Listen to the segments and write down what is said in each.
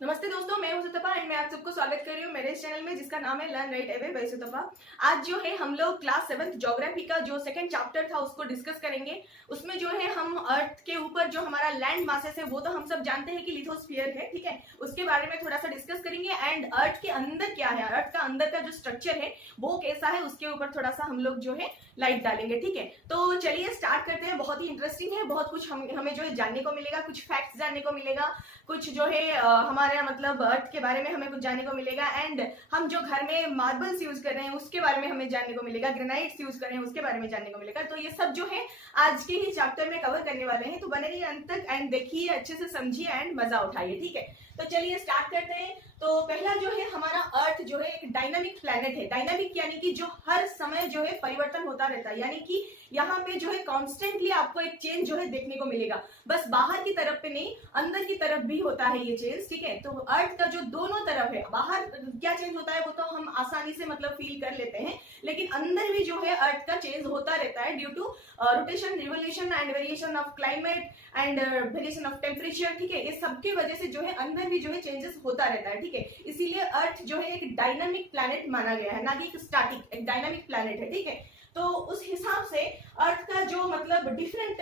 नमस्ते दोस्तों, मैं हूं सुतपा एंड मैं आप सबको स्वागत कर रही हूँ मेरे चैनल में जिसका नाम है लर्न राइट अवे बाय सुतपा। आज जो है हम लोग क्लास 7th ज्योग्राफी का जो सेकंड चैप्टर था उसको डिस्कस करेंगे। उसमें जो है हम अर्थ के ऊपर जो हमारा लैंड मासेस है वो तो हम सब जानते हैं कि लिथोस्फीयर है, ठीक है। उसके बारे में थोड़ा सा डिस्कस करेंगे एंड अर्थ के अंदर क्या है, अर्थ का अंदर का जो स्ट्रक्चर है वो कैसा है उसके ऊपर थोड़ा सा हम लोग जो है लाइट डालेंगे, ठीक है। तो चलिए स्टार्ट करते हैं। बहुत ही इंटरेस्टिंग है, बहुत कुछ हमें जो है जानने को मिलेगा, कुछ फैक्ट्स जानने को मिलेगा, कुछ जो है हमारे मतलब अर्थ के बारे में हमें कुछ जानने को मिलेगा एंड हम जो घर में मार्बल्स यूज कर रहे हैं उसके बारे में हमें जानने को मिलेगा, ग्रेनाइट्स यूज कर रहे हैं उसके बारे में जानने को मिलेगा। तो ये सब जो है आज के ही चैप्टर में कवर करने वाले हैं, तो बने रहिए अंत तक एंड देखिए, अच्छे से समझिए एंड मजा उठाइए, ठीक है। तो चलिए स्टार्ट करते हैं। तो पहला जो है हमारा अर्थ जो है एक डायनामिक प्लैनेट है। डायनामिक यानी कि जो हर समय जो है परिवर्तन होता रहता है, यानी कि यहाँ पे जो है कॉन्स्टेंटली आपको एक चेंज जो है देखने को मिलेगा। बस बाहर की तरफ पे नहीं, अंदर की तरफ भी होता है ये चेंज, ठीक है। तो अर्थ का जो दोनों तरफ है, बाहर क्या चेंज होता है वो तो हम आसानी से मतलब फील कर लेते हैं, लेकिन अंदर भी जो है अर्थ का चेंज होता रहता है due to rotation, revolution and variation of climate and variation of temperature, ठीक है। ये सबकी वजह से जो है अंदर भी जो है चेंजेस होता रहता है, ठीक है। इसीलिए अर्थ जो है एक डायनामिक प्लैनेट माना गया है, ना कि एक स्टैटिक, एक डायनामिक प्लैनेट है, ठीक है। तो उस हिसाब से अर्थ का जो मतलब डिफरेंट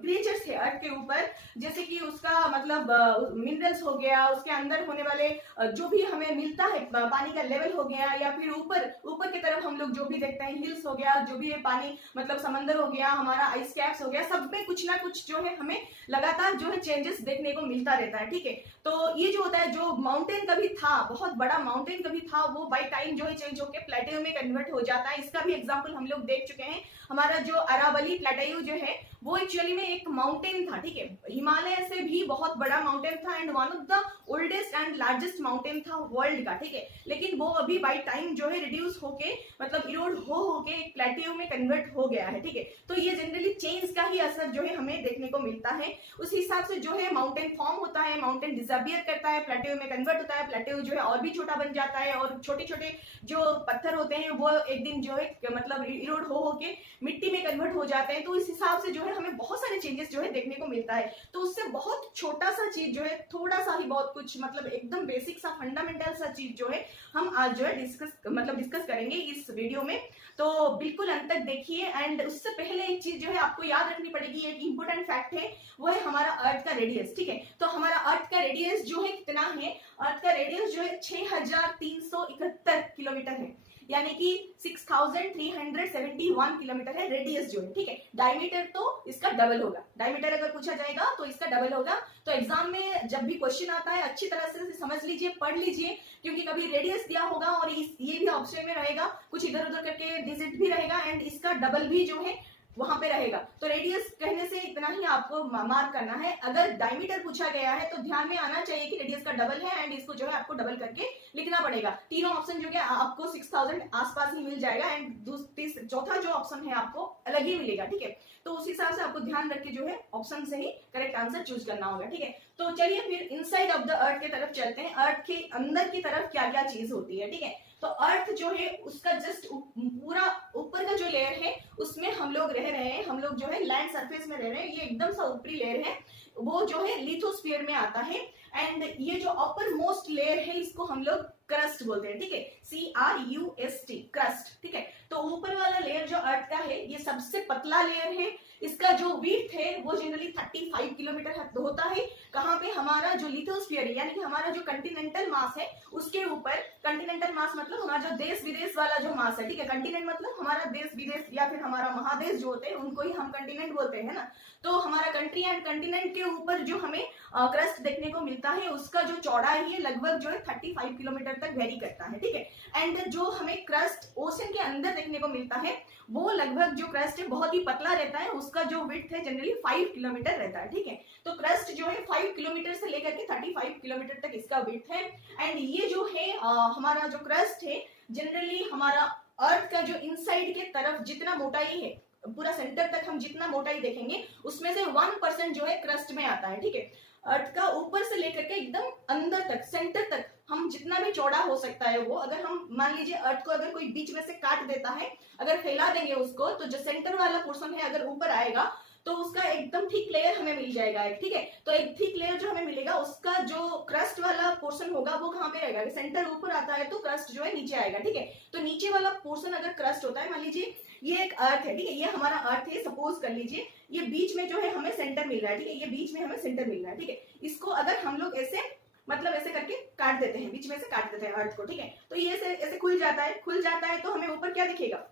क्रिएचर्स है अर्थ के ऊपर, जैसे कि उसका मतलब मिनरल्स हो गया, उसके अंदर होने वाले जो भी हमें मिलता है, पानी का लेवल हो गया, या फिर ऊपर ऊपर की तरफ हम लोग जो भी देखते हैं हिल्स हो गया, जो भी है पानी मतलब समंदर हो गया, हमारा आइस कैप्स हो गया, सब में कुछ ना कुछ जो है हमें लगातार जो है चेंजेस देखने को मिलता रहता है, ठीक है। तो ये जो होता है, जो माउंटेन कभी था, बहुत बड़ा माउंटेन कभी था, वो बाय टाइम जो है चेंज होकर प्लेटेयू में कन्वर्ट हो जाता है। इसका भी एग्जांपल हम लोग देख चुके हैं। हमारा जो अरावली प्लेटेयू जो है वो एक्चुअली में एक माउंटेन था, ठीक है। हिमालय से भी बहुत बड़ा माउंटेन था and one of the oldest and largest mountain था वर्ल्ड का, ठीक है। लेकिन वो अभी बाय टाइम जो है रिड्यूस होके मतलब इरोड होके एक प्लेटेयू में कन्वर्ट हो गया है, ठीक है। तो ये जनरली चेंज का ही असर जो है हमें देखने को मिलता है। उस हिसाब से जो है माउंटेन फॉर्म होता है, माउंटेन डिसअपियर करता है, प्लेटेयू में कन्वर्ट होता है, प्लेटेयू जो है और भी छोटा बन जाता है और छोटे छोटे जो पत्थर होते हैं वो एक दिन जो है मतलब इरोड होके मिट्टी में कन्वर्ट हो जाते हैं। तो इस हिसाब से जो है हमें बहुत सारे चेंजेस जो है देखने को मिलता है। तो उससे बहुत छोटा सा चीज जो है, थोड़ा सा ही बहुत कुछ मतलब एकदम बेसिक सा फंडामेंटल सा चीज जो है हम आज जो है डिस्कस करेंगे इस वीडियो में। तो बिल्कुल अंत तक देखिए एंड उससे पहले एक चीज जो है आपको याद रखनी पड़ेगी, एक इंपोर्टेंट फैक्ट है, वो है हमारा अर्थ का रेडियस, ठीक है। तो हमारा अर्थ का रेडियस जो है कितना है, अर्थ का रेडियस जो है 6371 किलोमीटर है, यानी कि 6371 किलोमीटर है रेडियस जो है, ठीक है। डायमीटर तो इसका डबल होगा, डायमीटर अगर पूछा जाएगा तो इसका डबल होगा। तो एग्जाम में जब भी क्वेश्चन आता है अच्छी तरह से समझ लीजिए, पढ़ लीजिए, क्योंकि कभी रेडियस दिया होगा और ये भी ऑप्शन में रहेगा, कुछ इधर उधर करके डिजिट भी रहेगा एंड इसका डबल भी जो है वहां पे रहेगा। तो रेडियस कहने से इतना ही आपको मार्क करना है। अगर डायमीटर पूछा गया है तो ध्यान में आना चाहिए कि रेडियस का डबल है एंड इसको जो है आपको डबल करके लिखना पड़ेगा। तीनों ऑप्शन जो है आपको 6000 आसपास ही मिल जाएगा एंड चौथा जो ऑप्शन है आपको अलग ही मिलेगा, ठीक है। तो उस हिसाब से आपको ध्यान रख के जो है ऑप्शन से ही करेक्ट आंसर चूज करना होगा, ठीक है। तो चलिए फिर इनसाइड ऑफ द अर्थ की तरफ चलते हैं। अर्थ के अंदर की तरफ क्या क्या चीज होती है, ठीक है। तो अर्थ जो है उसका जस्ट पूरा ऊपर का जो लेयर है उसमें हम लोग रह रहे हैं, हम लोग जो है लैंड सरफेस में रह रहे हैं। ये एकदम सा ऊपरी लेयर है, वो जो है लिथोस्फीयर में आता है एंड ये जो अपर मोस्ट लेयर है इसको हम लोग क्रस्ट बोलते हैं, ठीक है। CRUST, क्रस्ट, ठीक है। तो ऊपर वाला लेयर जो अर्थ का है ये सबसे पतला लेयर है। इसका जो विड्थ है वो जनरली 35 किलोमीटर होता है। कहाँ पे, हमारा जो लिथोस्फीयर है यानी कि हमारा जो कंटिनेंटल मास है उसके ऊपर, कंटिनेंटल मास मतलब हमारा जो देश विदेश वाला जो मास है, ठीक है। कंटिनेंट मतलब हमारा देश विदेश या फिर हमारा महादेश जो होते हैं उनको ही हम कंटिनेंट बोलते हैं ना। तो हमारा कंट्री एंड कंटिनेंट के ऊपर जो हमें क्रस्ट देखने को मिलता है उसका जो चौड़ाई है लगभग जो है 35 किलोमीटर तक वेरी करता है, ठीक है। एंड जो हमें क्रस्ट ओशन के अंदर देखने को मिलता है वो लगभग जो क्रस्ट है बहुत ही पतला रहता है, उसका जो विड्थ है जनरली 5 किलोमीटर रहता है, ठीक है। तो क्रस्ट जो है 5 किलोमीटर से लेकर के 35 किलोमीटर तक इसका विड्थ है एंड ये जो है हमारा जो क्रस्ट है जनरली हमारा अर्थ का जो इनसाइड के तरफ जितना मोटाई है, पूरा सेंटर तक हम जितना मोटाई देखेंगे उसमें से 1% जो है क्रस्ट में आता है, ठीक है। अर्थ का ऊपर से लेकर के एकदम अंदर तक, सेंटर तक हम जितना भी चौड़ा हो सकता है वो, अगर हम मान लीजिए अर्थ को अगर कोई बीच में से काट देता है, अगर फैला देंगे उसको, तो जो सेंटर वाला पोर्शन है अगर ऊपर आएगा तो उसका एकदम थिक लेयर हमें मिल जाएगा एक, ठीक है। तो एक थिक लेयर जो हमें मिलेगा उसका जो क्रस्ट वाला पोर्शन होगा वो कहाँ पे रहेगा, सेंटर ऊपर आता है तो क्रस्ट जो है नीचे आएगा, ठीक है। तो नीचे वाला पोर्शन अगर क्रस्ट होता है, मान लीजिए ये एक अर्थ है, ठीक है, ये हमारा अर्थ है, सपोज कर लीजिए ये बीच में जो है हमें सेंटर मिल रहा है, ठीक है, ये बीच में हमें सेंटर मिल रहा है, ठीक है। इसको अगर हम लोग ऐसे मतलब ऐसे करके काट देते हैं, बीच में से काट देते हैं अर्थ को, ठीक है। तो ये ऐसे खुल जाता है तो हमें ऊपर क्या दिखेगा,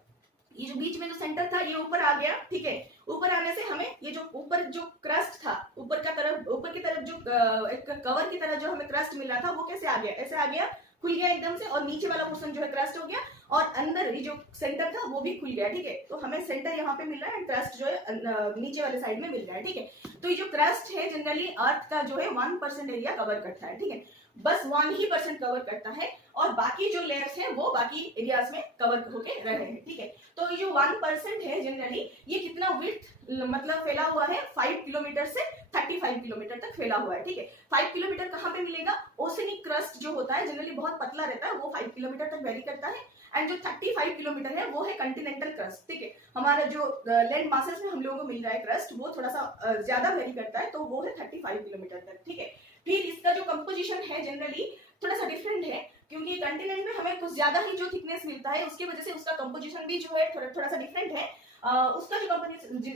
ये जो बीच में जो सेंटर था ये ऊपर आ गया, ठीक है। ऊपर आने से हमें ये जो ऊपर जो क्रस्ट था, ऊपर की तरफ जो एक कवर की तरह जो हमें क्रस्ट मिल रहा था वो कैसे आ गया, ऐसे आ गया, खुल गया एकदम से, और नीचे वाला पोर्शन जो है क्रस्ट हो गया, और अंदर ये जो सेंटर था वो भी खुल गया, ठीक है। तो हमें सेंटर यहाँ पे मिल रहा है, क्रस्ट जो है नीचे वाले साइड में मिल रहा है, ठीक है। तो ये जो क्रस्ट है जनरली अर्थ का जो है 1% एरिया कवर करता है, ठीक है, बस 1% कवर करता है, और बाकी जो लेयर्स हैं वो बाकी एरियाज में कवर होके रहे हैं, ठीक है। तो ये जो 1% है जनरली ये कितना विड्थ मतलब फैला हुआ है, 5 किलोमीटर से 35 किलोमीटर तक फैला हुआ है, ठीक है। 5 किलोमीटर कहाँ पे मिलेगा, ओसेनिक क्रस्ट जो होता है जनरली बहुत पतला रहता है, वो 5 किलोमीटर तक वेरी करता है, एंड जो 35 किलोमीटर है वो है कंटिनेंटल क्रस्ट, ठीक है। हमारा जो लैंड मासेस में हम लोगों को मिल रहा है क्रस्ट वो थोड़ा सा ज्यादा वेरी करता है, तो वो है 35 किलोमीटर तक, ठीक है। फिर इसका जो कंपोजिशन है जनरली थोड़ा सा डिफरेंट है, क्योंकि कंटिनेंट में हमें कुछ ज्यादा ही जो थिकनेस मिलता है उसकी वजह से उसका कंपोजिशन भी जो है थोड़ा सा डिफरेंट है। उसका जो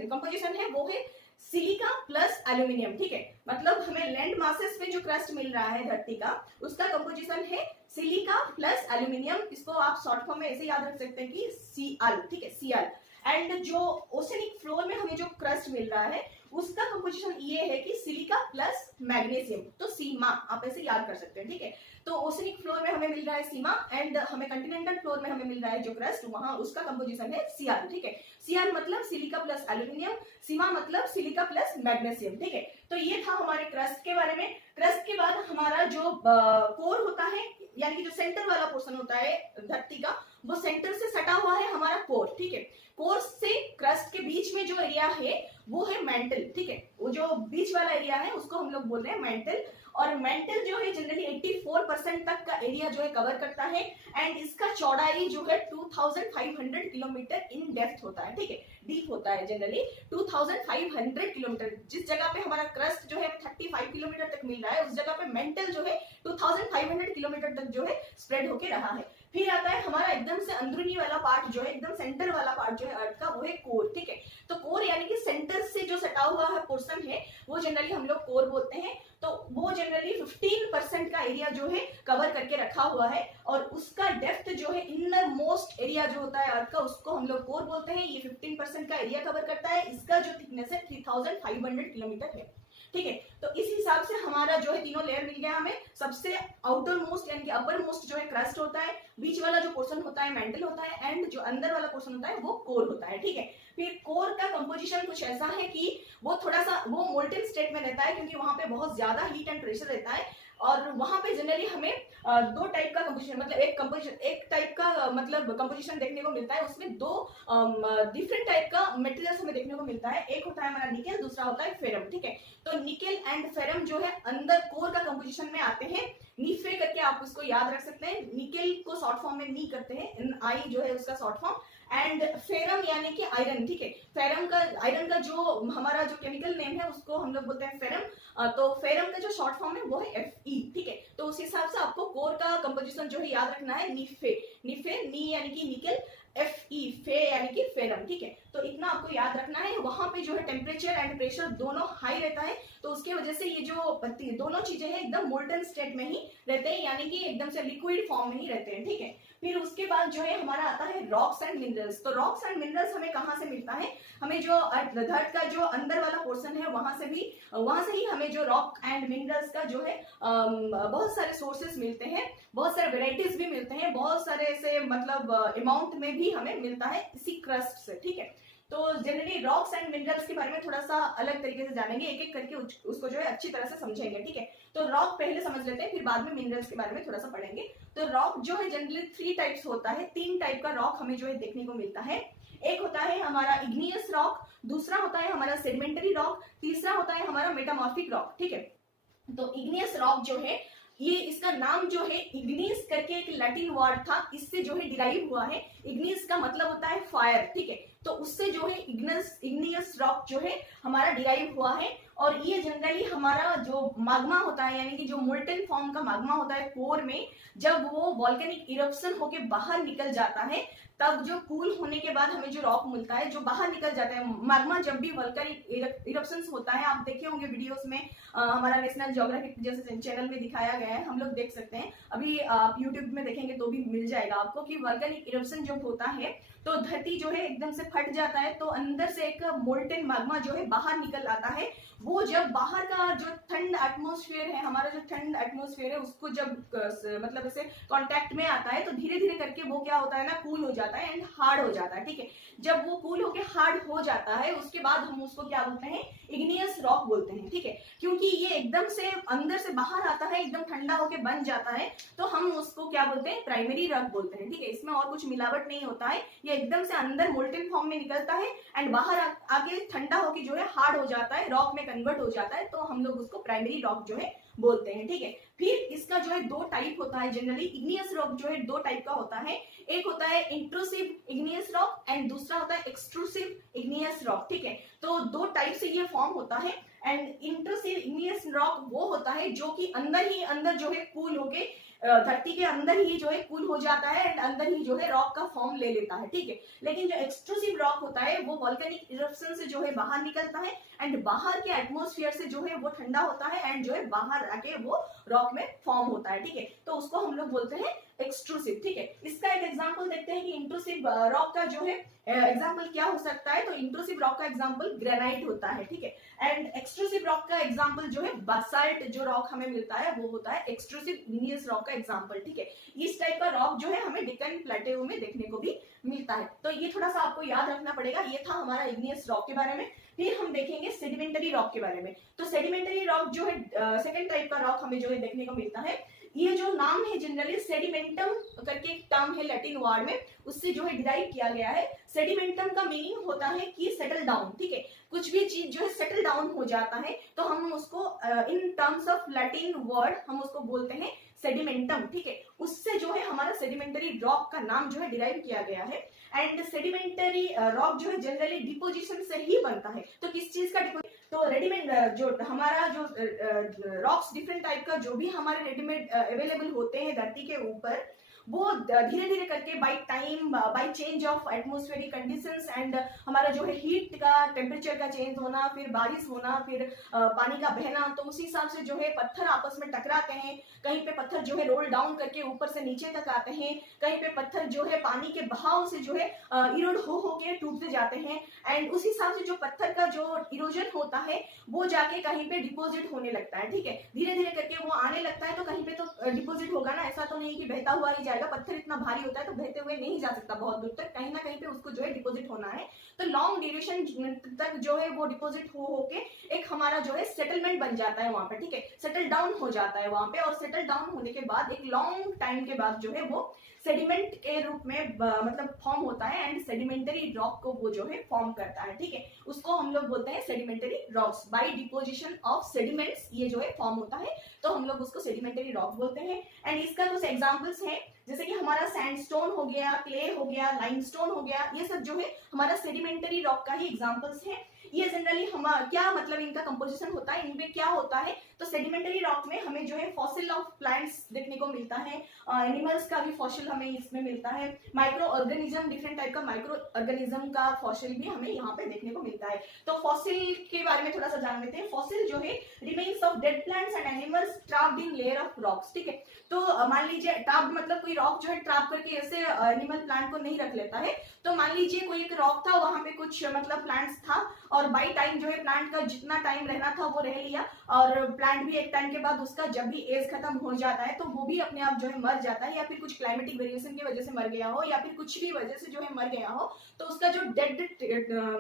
कंपोजिशन है वो है सिलिका प्लस एल्यूमिनियम, ठीक है। मतलब हमें लैंड मासेस पे जो क्रस्ट मिल रहा है धरती का उसका कंपोजिशन है सिलिका प्लस एल्यूमिनियम, इसको आप शॉर्ट फॉर्म में ऐसे याद रख सकते हैं कि Cl, ठीक है, Cl। एंड जो ओसेनिक फ्लोर में हमें जो क्रस्ट मिल रहा है उसका कंपोजिशन ये है कि सिलिका प्लस मैग्नीशियम, तो सीमा आप ऐसे याद कर सकते हैं, ठीक है। तो ओसेनिक फ्लोर में हमें मिल रहा है सीमा, एंड हमें कंटिनेंटल फ्लोर में हमें मिल रहा है जो क्रस्ट, वहां उसका कंपोजिशन है Cr, ठीक है। Cr मतलब सिलिका प्लस एल्यूमिनियम, सीमा मतलब सिलिका प्लस मैग्नीशियम, ठीक है। तो ये था हमारे क्रस्ट के बारे में। क्रस्ट के बाद हमारा जो कोर होता है, यानी कि जो सेंटर वाला पोर्शन होता है धरती का, वो सेंटर से सटा हुआ है हमारा कोर, ठीक है। कोर से क्रस्ट के बीच में जो एरिया है वो है मेंटल, ठीक है। वो जो बीच वाला एरिया है उसको हम लोग बोल रहे हैं मेंटल, और मेंटल जो है जनरली 84% तक का एरिया जो है कवर करता है, एंड इसका चौड़ाई जो है 2500 किलोमीटर इन डेप्थ होता है, ठीक है, डीप होता है जनरली 2500 किलोमीटर। जिस जगह पे हमारा क्रस्ट जो है 35 किलोमीटर तक मिल रहा है उस जगह पे मेंटल जो है 2500 किलोमीटर तक जो है स्प्रेड होके रहा है। फिर आता है हमारा एकदम से अंदरूनी वाला पार्ट जो है, एकदम सेंटर वाला पार्ट जो है अर्थ का, वो है कोर, ठीक है। तो कोर यानी कि सेंटर से जो सटा हुआ है पोर्शन है वो जनरली हम लोग कोर बोलते हैं। तो वो जनरली 15% का एरिया जो है कवर करके रखा हुआ है, और उसका डेप्थ जो है इनर मोस्ट एरिया जो होता है अर्थ का उसको हम लोग कोर बोलते हैं। ये 15% का एरिया कवर करता है, इसका जो थिकनेस है 3500 किलोमीटर है, ठीक है। तो इस हिसाब से हमारा जो है तीनों लेयर मिल गया हमें। सबसे आउटर मोस्ट यानी कि अपर मोस्ट जो है क्रस्ट होता है, बीच वाला जो पोर्शन होता है मेंटल होता है, एंड जो अंदर वाला पोर्शन होता है वो कोर होता है, ठीक है। फिर कोर का कंपोजिशन कुछ ऐसा है कि वो थोड़ा सा वो मोल्टन स्टेट में रहता है, क्योंकि वहां पे बहुत ज्यादा हीट एंड प्रेशर रहता है, और वहां पे जनरली हमें दो टाइप का कंपोजिशन मतलब एक टाइप का मतलब कंपोजिशन देखने को मिलता है। उसमें दो डिफरेंट टाइप का मटेरियल्स हमें देखने को मिलता है। एक होता है हमारा निकेल, दूसरा होता है फेरम, ठीक है। तो निकेल एंड फेरम जो है अंदर कोर का कंपोजिशन में आते हैं। नीफे करके आप उसको याद रख सकते हैं। निकेल को शॉर्ट फॉर्म में नी करते हैं, आई जो है उसका शॉर्ट फॉर्म, एंड फेरम यानी कि आयरन, ठीक है। फेरम का आयरन का जो हमारा जो केमिकल नेम है उसको हम लोग बोलते हैं फेरम। तो फेरम का जो शॉर्ट फॉर्म है वो है Fe, ठीक है। तो उस हिसाब से आपको कोर का कंपोजिशन जो है याद रखना है, नीफे, नी यानी कि निकेल, Fe फे यानी कि फेरम, ठीक है। तो इतना आपको याद रखना है। वहां पे जो है टेम्परेचर एंड प्रेशर दोनों हाई रहता है, तो उसके वजह से ये जो दोनों चीजें हैं एकदम मोल्टन स्टेट में ही रहते हैं, यानी कि एकदम से लिक्विड फॉर्म में ही रहते हैं, ठीक है। फिर उसके बाद जो है हमारा आता है रॉक्स एंड मिनरल्स। तो रॉक्स एंड मिनरल्स हमें कहाँ से मिलता है, हमें जो धरती का जो अंदर वाला पोर्शन है वहां से ही हमें जो रॉक एंड मिनरल्स का जो है बहुत सारे सोर्सेस मिलते हैं, बहुत सारे वेराइटीज भी मिलते हैं, बहुत सारे ऐसे मतलब अमाउंट में भी हमें मिलता है इसी क्रस्ट से, ठीक है। तो जनरली रॉक्स एंड मिनरल्स के बारे में थोड़ा सा अलग तरीके से जानेंगे, एक एक करके उसको जो है अच्छी तरह से समझेंगे, ठीक है। तो रॉक पहले समझ लेते हैं, फिर बाद में मिनरल्स के बारे में थोड़ा सा पढ़ेंगे। तो रॉक जो है जनरली 3 टाइप्स होता है, 3 टाइप का रॉक हमें जो है देखने को मिलता है। एक होता है हमारा इग्नियस रॉक, दूसरा होता है हमारा सेडिमेंटरी रॉक, तीसरा होता है हमारा मेटामॉर्फिक रॉक, ठीक है। तो इग्नियस रॉक जो है ये इसका नाम जो है इग्निस करके एक लैटिन वर्ड था, इससे जो है डिराइव हुआ है। इग्निस का मतलब होता है फायर, ठीक है। तो उससे जो है इग्नियस रॉक जो है हमारा डिराइव हुआ है। और ये जनरली हमारा जो माग्मा होता है, यानी कि जो मोल्टन फॉर्म का माग्मा होता है कोर में, जब वो वॉल्केनिक इरप्शन होके बाहर निकल जाता है, तब जो कूल होने के बाद हमें जो रॉक मिलता है, जो बाहर निकल जाता है माग्मा, जब भी वॉल्केनिक इरप्शंस होता है, आप देखे होंगे वीडियोस में, हमारा नेशनल ज्योग्राफिक जैसे चैनल में दिखाया गया है, हम लोग देख सकते हैं, अभी आप यूट्यूब में देखेंगे तो भी मिल जाएगा आपको कि वॉल्केनिक इरप्शन जब होता है तो धरती जो है एकदम से फट जाता है, तो अंदर से एक मोल्टेन माग्मा जो है बाहर निकल आता है। वो जब बाहर का जो ठंड एटमॉस्फेयर है, हमारा जो ठंड एटमॉस्फेयर है, उसको जब मतलब ऐसे कांटेक्ट में आता है, तो धीरे धीरे करके वो क्या होता है ना, कूल हो जाता है एंड हार्ड हो जाता है। ठीक है, जब वो कूल होके हार्ड हो जाता है, उसके बाद हम उसको क्या बोलते हैं, इग्नियस रॉक बोलते हैं। ठीक है, क्योंकि ये एकदम से अंदर से बाहर आता है, एकदम ठंडा होके बन जाता है, तो हम उसको क्या बोलते हैं, प्राइमरी रॉक बोलते हैं। ठीक है, इसमें और कुछ मिलावट नहीं होता है, ये एकदम से अंदर मोल्टेन फॉर्म में निकलता है एंड बाहर आके ठंडा होके जो है हार्ड हो जाता है, रॉक में कन्वर्ट हो जाता है, तो हम लोग उसको प्राइमरी रॉक जो है बोलते हैं। ठीक है, फिर इसका जो है दो टाइप होता है जनरली, इग्नियस रॉक जो है दो टाइप का होता है, एक होता है इंट्रूसिव इग्नियस रॉक एंड दूसरा होता है एक्सट्रूसिव इग्नियस रॉक। ठीक है, तो दो टाइप से ये फॉर्म होता है। एंड इंट्रूसिव इग्नियस रॉक वो होता है जो कि अंदर ही अंदर जो है कूल होके धरती के अंदर ही जो है कूल हो जाता है एंड अंदर ही जो है रॉक का फॉर्म ले लेता है। ठीक है, लेकिन जो एक्सट्रूसिव रॉक होता है वो वॉल्केनिक इरप्शन से जो है बाहर निकलता है एंड बाहर के एटमॉस्फेयर से जो है वो ठंडा होता है एंड जो है बाहर आके वो रॉक में फॉर्म होता है। ठीक है, तो उसको हम लोग बोलते हैं एक्सट्रूसिव। ठीक है, इसका एक एग्जांपल देखते हैं कि इंट्रूसिव रॉक का जो है एग्जांपल क्या हो सकता है। तो इंट्रूसिव रॉक का एग्जांपल ग्रेनाइट होता है। ठीक है, एंड एक्सट्रूसिव रॉक का एग्जांपल जो है बासाल्ट, जो रॉक हमें मिलता है वो होता है एक्सट्रूसिव इग्नियस रॉक का एग्जांपल। ठीक है, इस टाइप का रॉक जो है हमें डिक्कन प्लेटेओ में देखने को भी मिलता है। तो ये थोड़ा सा आपको याद रखना पड़ेगा। ये था हमारा इग्नियस रॉक के बारे में। फिर हम देखेंगे सेडिमेंटरी रॉक के बारे में। तो सेडिमेंटरी रॉक जो है सेकंड टाइप का रॉक हमें जो है देखने को मिलता है। ये जो नाम है जनरली सेडिमेंटम करके एक टर्म है लैटिन वर्ड में, उससे जो है डिराइव किया गया है। सेडिमेंटम का मीनिंग होता है कि सेटल डाउन। ठीक है, कुछ भी चीज जो है सेटल डाउन हो जाता है तो हम उसको in terms of Latin word हम उसको बोलते हैं सेडिमेंटम। ठीक है, उससे जो है हमारा सेडिमेंटरी रॉक का नाम जो है डिराइव किया गया है। एंड सेडिमेंटरी रॉक जो है जनरली डिपोजिशन से ही बनता है। तो किस चीज का डिपोजिशन, तो रेडीमेड जो हमारा जो रॉक्स डिफरेंट टाइप का जो भी हमारे रेडीमेड अवेलेबल होते हैं धरती के ऊपर, वो धीरे धीरे करके by time, by change of atmospheric conditions and हमारा जो है हीट का टेम्परेचर का चेंज होना, फिर बारिश होना, फिर पानी का बहना, तो उसी हिसाब से जो है पत्थर आपस में टकराते हैं। कहीं पे पत्थर जो है रोल डाउन करके ऊपर से नीचे तक आते हैं, कहीं पे पत्थर जो है पानी के बहाव से जो है इरोड हो के टूटते जाते हैं। एंड उस हिसाब से जो पत्थर का जो इरोजन होता है वो जाके कहीं पे डिपोजिट होने लगता है। ठीक है, धीरे धीरे करके वो आने लगता है, तो कहीं पे तो डिपोजिट होगा ना, ऐसा तो नहीं कि बहता हुआ ही जाएगा। पत्थर इतना भारी होता है तो बहते हुए नहीं जा सकता बहुत दूर तक, कहीं ना कहीं पे उसको जो है डिपोजिट होना है। तो लॉन्ग ड्यूरेशन तक जो है वो डिपोजिट हो के एक हमारा जो है सेटलमेंट बन जाता है वहां पे। ठीक है, सेटल डाउन हो जाता है वहां पे, और सेटल डाउन होने के बाद एक लॉन्ग टाइम के बाद जो है वो सेडिमेंट के रूप में मतलब फॉर्म होता है एंड सेडिमेंटरी रॉक को वो जो है फॉर्म करता है। ठीक है, उसको हम लोग बोलते हैं sedimentary rocks. By deposition of sediments ये जो है फॉर्म होता है, तो हम लोग उसको सेडिमेंटरी रॉक बोलते हैं। एंड इसका कुछ एग्जांपल्स हैं, जैसे कि हमारा सैंडस्टोन हो गया, क्ले हो गया, लाइमस्टोन हो गया, ये सब जो है हमारा सेडिमेंटरी रॉक का ही एग्जांपल्स हैं। ये जनरली हम क्या मतलब इनका कंपोजिशन होता है, इनमें क्या होता है, तो सेडिमेंटरी रॉक में हमें जो है फॉसिल ऑफ प्लांट्स देखने को मिलता है, एनिमल्स का भी फॉसिल हमें इसमें मिलता है, माइक्रो ऑर्गेनिज्म, डिफरेंट टाइप का माइक्रो ऑर्गेनिज्म का फॉसिल भी हमें यहाँ पे देखने को मिलता है। तो फॉसिल के बारे में थोड़ा सा जान लेते हैं। फॉसिल जो है remains of dead plants and animals trapped in layer of rocks. ठीक है, तो मान लीजिए ट्रैप्ड मतलब कोई रॉक जो है ट्रैप करके ऐसे एनिमल प्लांट को नहीं रख लेता है। तो मान लीजिए कोई एक रॉक था, वहां पे कुछ मतलब प्लांट्स था, और बाई टाइम जो है प्लांट का जितना टाइम रहना था वो रह लिया, और प्लांट भी एक टाइम के बाद उसका जब भी एज खत्म हो जाता है तो वो भी अपने आप जो है मर जाता है, या फिर कुछ क्लाइमेटिक वेरिएशन की वजह से मर गया हो, या फिर कुछ भी वजह से जो है मर गया हो, तो उसका जो डेड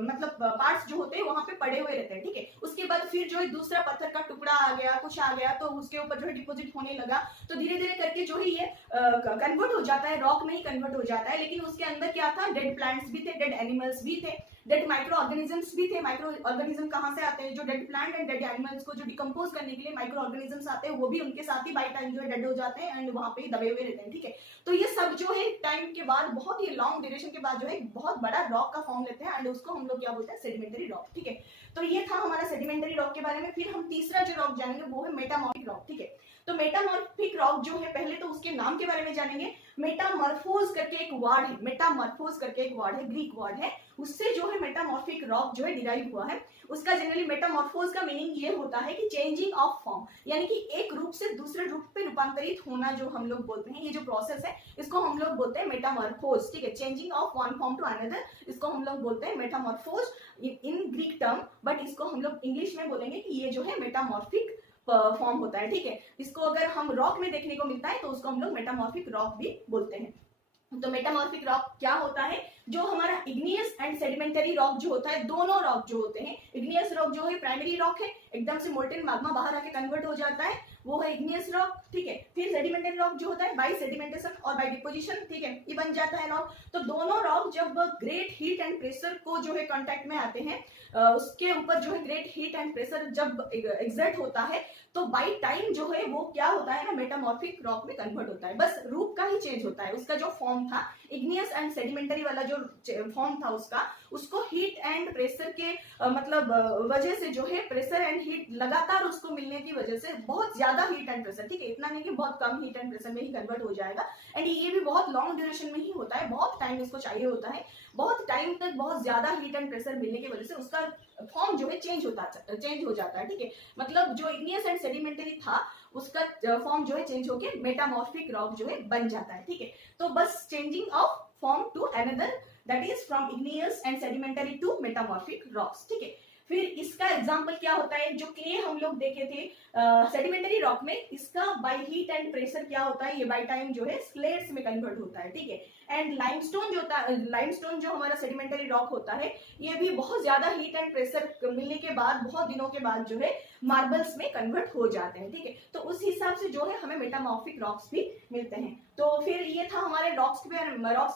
मतलब पार्ट्स जो होते हैं वहां पे पड़े हुए रहते हैं। ठीक है, उसके बाद फिर जो है दूसरा पत्थर का टुकड़ा आ गया, कुछ आ गया, तो उसके ऊपर जो है डिपोजिट होने लगा, तो धीरे धीरे करके जो है ये कन्वर्ट हो जाता है, रॉक में ही कन्वर्ट हो जाता है। लेकिन उसके अंदर क्या था, डेड प्लांट्स भी थे, डेड एनिमल्स भी थे, डेड माइक्रो ऑर्गेनिजम्स भी थे। माइक्रो ऑर्गेनिज्म कहाँ से आते हैं? जो dead plant and dead animals को जो डिकम्पोज करने के लिए माइक्रो ऑर्गेनिजम्स आते हैं, वो भी उनके साथ ही बाई टाइम जो है डेड हो जाते हैं एंड वहां पे ही दबे हुए रहते हैं। ठीक है, तो ये सब जो है टाइम के बाद, बहुत ही लॉन्ग ड्यूरेशन के बाद जो है बहुत बड़ा रॉक का फॉर्म लेते हैं एंड उसको हम लोग क्या बोलते हैं? Sedimentary rock. ठीक है, तो ये था हमारा सेडिमेंटरी रॉक के बारे में। फिर हम तीसरा जो रॉक जानेंगे वो है मेटामॉर्फिक रॉक। ठीक है, तो मेटामॉर्फिक रॉक जो है, पहले तो उसके नाम के बारे में जानेंगे। मेटामॉर्फोज करके एक वर्ड है, मेटामॉर्फोज करके एक वर्ड है, ग्रीक वर्ड है, उससे जो है मेटामॉर्फिक रॉक जो है डिराइव हुआ है। उसका जनरली मेटामॉर्फोज का मीनिंग ये होता है कि चेंजिंग ऑफ फॉर्म, यानी कि एक रूप से दूसरे रूप पे रूपांतरित होना जो हम लोग बोलते हैं, ये जो प्रोसेस है इसको हम लोग बोलते हैं मेटामॉर्फोज। ठीक है, changing of one form to another, इसको हम लोग बोलते हैं metamorphose in Greek term, but इसको हम लोग इंग्लिश में बोलेंगे कि ये जो है मेटामॉर्फिक फॉर्म होता है। ठीक है, इसको अगर हम रॉक में देखने को मिलता है तो उसको हम लोग मेटामॉर्फिक रॉक भी बोलते हैं। तो मेटामॉर्फिक रॉक क्या होता है? जो हमारा इग्नियस एंड सेडिमेंटरी रॉक जो होता है, दोनों रॉक जो होते हैं, इग्नियस रॉक जो है प्राइमरी रॉक है, एकदम से मोल्टेन मैग्मा बाहर आके कन्वर्ट हो जाता है, वो है इग्नियस रॉक। ठीक है, फिर सेडिमेंटरी रॉक जो होता है बाय सेडिमेंटेशन और बाय डिपोजिशन, ठीक है, ये बन जाता है रॉक। तो दोनों रॉक जब ग्रेट हीट एंड प्रेशर को जो है कांटेक्ट में आते हैं, उसके ऊपर जो है ग्रेट हीट एंड प्रेशर जब एग्जर्ट होता है, तो बाय टाइम जो है वो क्या होता है ना, मेटामॉर्फिक रॉक में कन्वर्ट होता है। बस रूप का ही चेंज होता है, उसका जो फॉर्म था इग्नियस एंड सेडिमेंटरी वाला जो फॉर्म था उसको हीट एंड प्रेशर के मतलब वजह से जो है, प्रेशर एंड हीट लगातार उसको मिलने की वजह से, बहुत ज्यादा हीट एंड प्रेशर, ठीक है, इतना नहीं कि बहुत कम हीट एंड प्रेशर में ही कन्वर्ट हो जाएगा, एंड ये भी बहुत लॉन्ग ड्यूरेशन में ही होता है, बहुत टाइम इसको चाहिए होता है, बहुत टाइम तक बहुत ज्यादा हीट एंड प्रेशर मिलने की वजह से उसका फॉर्म जो है चेंज हो जाता है। ठीक है, मतलब जो इग्नियस एंड सेडिमेंटरी था उसका फॉर्म जो है चेंज होके मेटामॉर्फिक रॉक जो है बन जाता है। ठीक है, तो बस changing of form to another, that is from igneous and sedimentary to metamorphic rocks. ठीक है, फिर इसका एग्जांपल क्या होता है? जो क्ले हम लोग देखे थे सेडिमेंटरी रॉक में, इसका बाय हीट एंड प्रेशर क्या होता है, ये बाय टाइम जो है स्लेट्स में कन्वर्ट होता है। ठीक है, एंड लाइमस्टोन जो होता है, लाइमस्टोन जो हमारा सेडिमेंटरी रॉक होता है, ये भी बहुत ज्यादा हीट एंड प्रेशर मिलने के बाद, बहुत दिनों के बाद जो है मार्बल्स में कन्वर्ट हो जाते हैं। ठीक है, तो उस हिसाब से जो है हमें मेटामॉर्फिक रॉक्स भी मिलते हैं। तो फिर ये था हमारे रॉक्स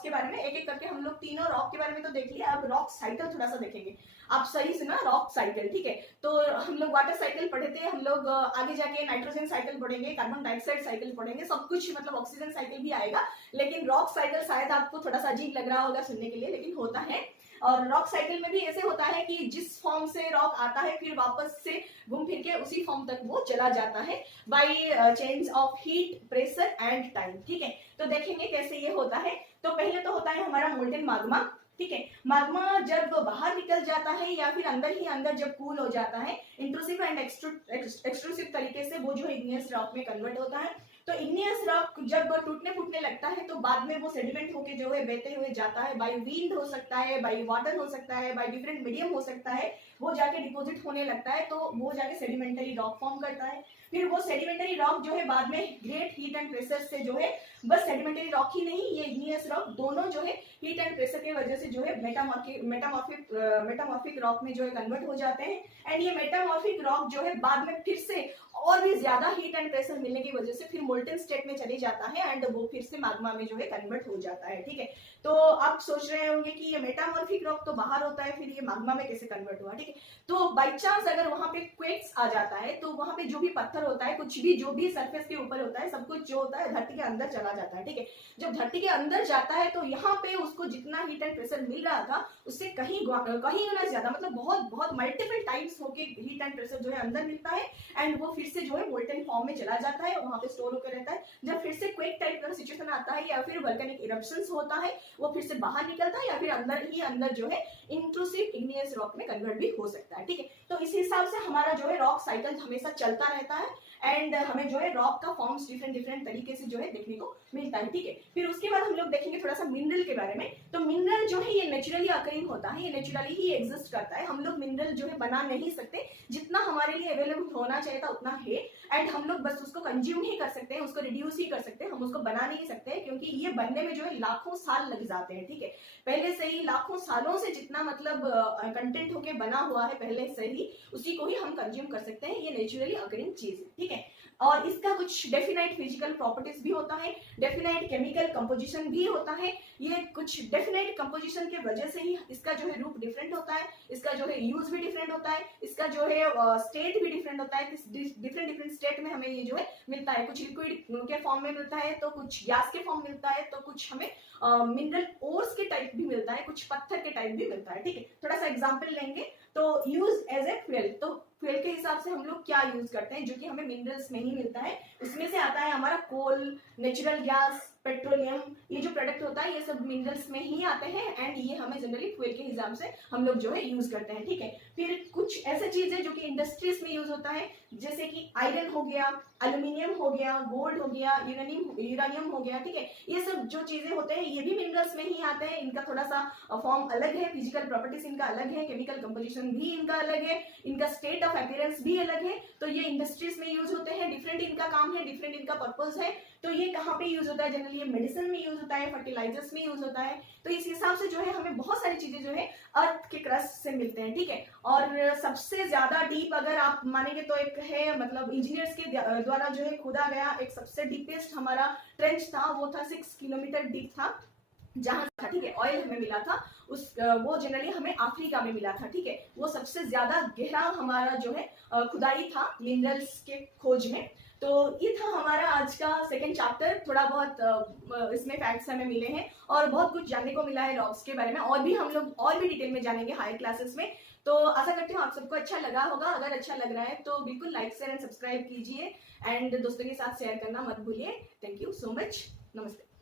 के बारे में। एक एक करके हम लोग तीनों रॉक के बारे में तो देख लिया, अब रॉक साइकिल थोड़ा सा देखेंगे। आप सही सुना, रॉक साइकिल। ठीक है, तो हम लोग वाटर साइकिल पढ़े थे, हम लोग आगे जाके नाइट्रोजन साइकिल पढ़ेंगे, कार्बन डाइऑक्साइड साइकिल पढ़ेंगे, सब कुछ मतलब ऑक्सीजन साइकिल भी आएगा, लेकिन रॉक साइकिल शायद आपको थोड़ा सा अजीब लग रहा होगा सुनने के लिए, लेकिन होता है। और रॉक साइकिल में भी ऐसे होता है कि जिस फॉर्म से रॉक आता है फिर वापस से घूम फिर के उसी फॉर्म तक वो चला जाता है by change of heat, pressure and time. ठीक है, तो देखेंगे कैसे ये होता है। तो पहले तो होता है हमारा मोल्टेन मैग्मा। ठीक है, मैग्मा जब बाहर निकल जाता है या फिर अंदर ही अंदर जब कूल हो जाता है, इंट्रूसिव एंड एक्सट्रूसिव तरीके से वो जो है इग्नियस रॉक में कन्वर्ट होता है। तो इग्नियस रॉक जब टूटने फूटने लगता है तो बाद में वो सेडिमेंट होके जो है बहते हुए जाता है, बाय विंड हो सकता है, बाय वाटर हो सकता है, बाय डिफरेंट मीडियम हो सकता है, वो जाके डिपोजिट होने लगता है, तो वो जाके सेडिमेंटरी रॉक फॉर्म करता है। फिर वो सेडिमेंटरी रॉक जो है बाद में ग्रेट हीट एंड प्रेशर से जो है, बस सेडिमेंटरी रॉक ही नहीं, ये इग्नियस रॉक दोनों जो है हीट एंड प्रेशर की वजह से जो है मेटामॉर्फिक रॉक में जो है कन्वर्ट हो जाते हैं, एंड ये मेटामॉर्फिक रॉक जो है बाद में फिर से और भी ज्यादा हीट एंड प्रेशर मिलने की वजह से फिर मोल्टेन स्टेट में चले जाता है एंड वो फिर से मैग्मा में जो है कन्वर्ट हो जाता है। ठीक है, तो आप सोच रहे होंगे कि ये मेटामॉर्फिक रॉक तो बाहर होता है, फिर ये मैग्मा में कैसे कन्वर्ट हुआ? ठीक है, तो बाय चांस अगर वहां पे क्वेक्स आ जाता है तो वहां पे जो भी पत्थर होता है, कुछ भी जो भी सरफेस के ऊपर होता है, सब कुछ जो होता है धरती के अंदर चला जाता है। ठीक है, जब धरती के अंदर जाता है तो यहाँ पे उसको जितना हीट एंड प्रेशर मिल रहा था उससे कहीं गुना ज्यादा, मतलब बहुत मल्टीपल टाइम्स होके हीट एंड प्रेशर जो है अंदर मिलता है, एंड वो फिर से जो है मोल्टेन फॉर्म में चला जाता है, वहां पे स्टोर होकर रहता है। जब फिर से क्वेक टाइप का सिचुएशन आता है या फिर वोल्केनिक इरप्शंस होता है, वो फिर से बाहर निकलता है या फिर अंदर ही अंदर जो है इंट्रूसिव इग्नियस रॉक में कन्वर्ट भी हो सकता है। ठीक है, तो इस हिसाब से हमारा जो है रॉक साइकिल हमेशा चलता रहता है, एंड हमें जो है रॉक का फॉर्म्स डिफरेंट तरीके से जो है देखने को मिलता है। ठीक है, फिर उसके बाद हम लोग देखेंगे थोड़ा सा मिनरल के बारे में। तो मिनरल जो है ये नेचुरली अकरिंग होता है, ये नेचुरली ही एग्जिस्ट करता है, हम लोग मिनरल जो है बना नहीं सकते, जितना हमारे लिए अवेलेबल होना चाहिए था उतना है, एंड हम लोग बस उसको कंज्यूम ही कर सकते हैं, उसको रिड्यूस ही कर सकते हैं, हम उसको बना नहीं सकते क्योंकि ये बनने में जो है लाखों साल लग जाते हैं। ठीक है, पहले से ही लाखों सालों से जितना मतलब कंटेंट होके बना हुआ है पहले से ही, उसी को ही हम कंज्यूम कर सकते हैं, ये नेचुरली अकरिंग चीज है। ठीक है, और इसका कुछ डेफिनाइट फिजिकल प्रॉपर्टीज भी होता है, डेफिनाइट केमिकल कंपोजिशन भी होता है। ये कुछ डेफिनाइट कंपोजिशन के वजह से ही इसका जो है रूप डिफरेंट होता है, इसका जो है यूज भी डिफरेंट होता है, इसका जो है स्टेट भी डिफरेंट होता है। डिफरेंट डिफरेंट स्टेट में हमें ये जो है मिलता है, कुछ लिक्विड के फॉर्म में मिलता है, तो कुछ गैस के फॉर्म मिलता है, तो कुछ हमें मिनरल ओर्स के टाइप भी मिलता है, कुछ पत्थर के टाइप भी मिलता है। ठीक है, थोड़ा सा एग्जांपल लेंगे तो यूज एज ए फ्यूल, तो फ्यूल के हिसाब से हम लोग क्या यूज करते हैं जो कि हमें मिनरल्स में ही मिलता है। उसमें से आता है हमारा कोल, नेचुरल गैस, पेट्रोलियम, ये जो प्रोडक्ट होता है ये सब मिनरल्स में ही आते हैं एंड ये हमें जनरली फ्यूल के हिसाब से हम लोग जो है यूज करते हैं। ठीक है, फिर कुछ ऐसे चीज है जो कि इंडस्ट्रीज में यूज होता है, जैसे कि आयरन हो गया, एल्यूमिनियम हो गया, गोल्ड हो गया, यूरेनियम हो गया। ठीक है, ये सब जो चीजें होते हैं ये भी मिनरल्स में ही आते हैं। इनका थोड़ा सा फॉर्म अलग है, फिजिकल प्रॉपर्टीज इनका अलग है, केमिकल कंपोजिशन भी इनका अलग है, इनका स्टेट ऑफ अपीयरेंस भी अलग है। तो ये इंडस्ट्रीज में यूज होते हैं, डिफरेंट इनका काम है, डिफरेंट इनका पर्पज है। तो ये कहाँ पे यूज होता है, जनरली ये मेडिसिन में यूज होता है, फर्टिलाइजर्स में यूज होता है। तो इस हिसाब से जो है हमें बहुत सारी चीजें जो है अर्थ के क्रस्ट से मिलते हैं। ठीक है, और सबसे ज्यादा डीप अगर आप मानेंगे तो एक है, मतलब इंजीनियर्स के द्वारा जो है खोदा गया एक सबसे डीपेस्ट हमारा ट्रेंच था, वो था 6 किलोमीटर डीप था जहां था। ठीक है, ऑयल हमें मिला था उस वो जनरली हमें अफ्रीका में मिला था। ठीक है, वो सबसे ज्यादा गहरा हमारा जो है खुदाई था मिनरल्स के खोज में। तो ये था हमारा आज का सेकंड चैप्टर। थोड़ा बहुत इसमें फैक्ट्स हमें मिले हैं और बहुत कुछ जानने को मिला है रॉक्स के बारे में, और भी हम लोग और भी डिटेल में जानेंगे हायर क्लासेस में। तो आशा करती हूँ आप सबको अच्छा लगा होगा। अगर अच्छा लग रहा है तो बिल्कुल लाइक शेयर एंड सब्सक्राइब कीजिए एंड दोस्तों के साथ शेयर करना मत भूलिए। थैंक यू सो मच, नमस्ते।